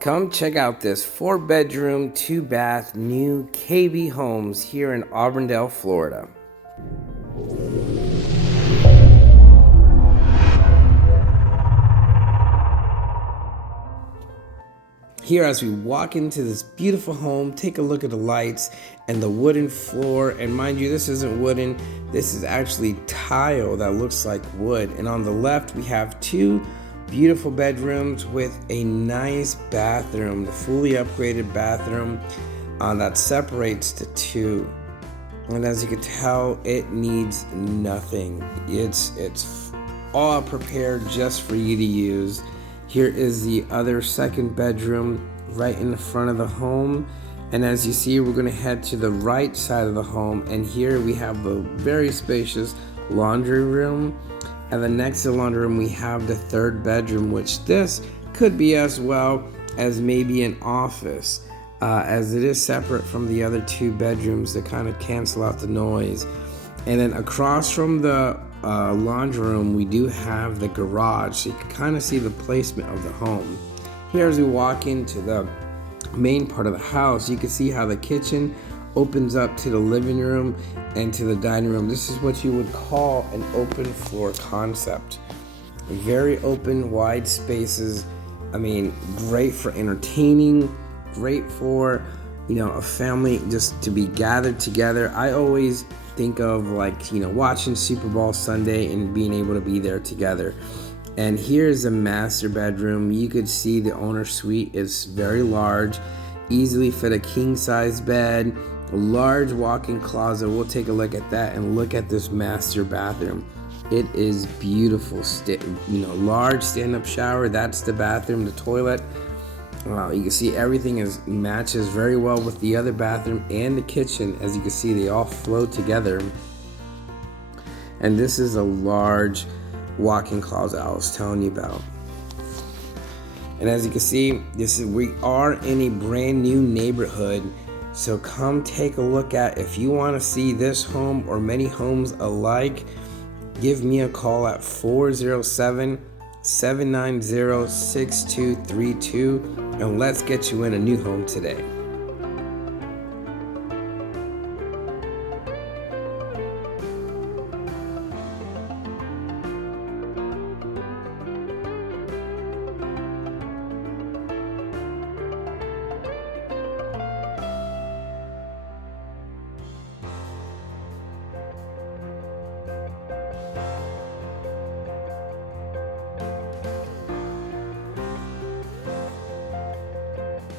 Come check out this 4-bedroom, 2-bath new KB Homes here in Auburndale, Florida. Here, as we walk into this beautiful home, take a look at the lights and the wooden floor. And mind you, this isn't wooden, this is actually tile that looks like wood. And on the left, we have 2 beautiful bedrooms with a nice bathroom, the fully upgraded bathroom that separates the 2. And as you can tell, it needs nothing. It's all prepared just for you to use. Here is the other second bedroom right in the front of the home. And as you see, we're going to head to the right side of the home. And here we have the very spacious laundry room. And then next to the laundry room, we have the 3rd bedroom, which this could be as well as maybe an office, as it is separate from the other 2 bedrooms to kind of cancel out the noise. And then across from the laundry room, we do have the garage, so you can kind of see the placement of the home. Here, as we walk into the main part of the house, you can see how the kitchen opens up to the living room and to the dining room. This is what you would call an open floor concept. Very open, wide spaces. I mean, great for entertaining, great for, a family just to be gathered together. I always think of watching Super Bowl Sunday and being able to be there together. And here's a master bedroom. You could see the owner suite is very large, easily fit a king size bed, a large walk-in closet. We'll take a look at that and look at this master bathroom. It is beautiful. Large stand-up shower. That's the bathroom, the toilet. You can see everything matches very well with the other bathroom and the kitchen. As you can see, they all flow together. And this is a large walk-in closet I was telling you about. And as you can see, we are in a brand new neighborhood. So come take a look at, if you want to see this home or many homes alike, give me a call at 407-790-6232 and let's get you in a new home today.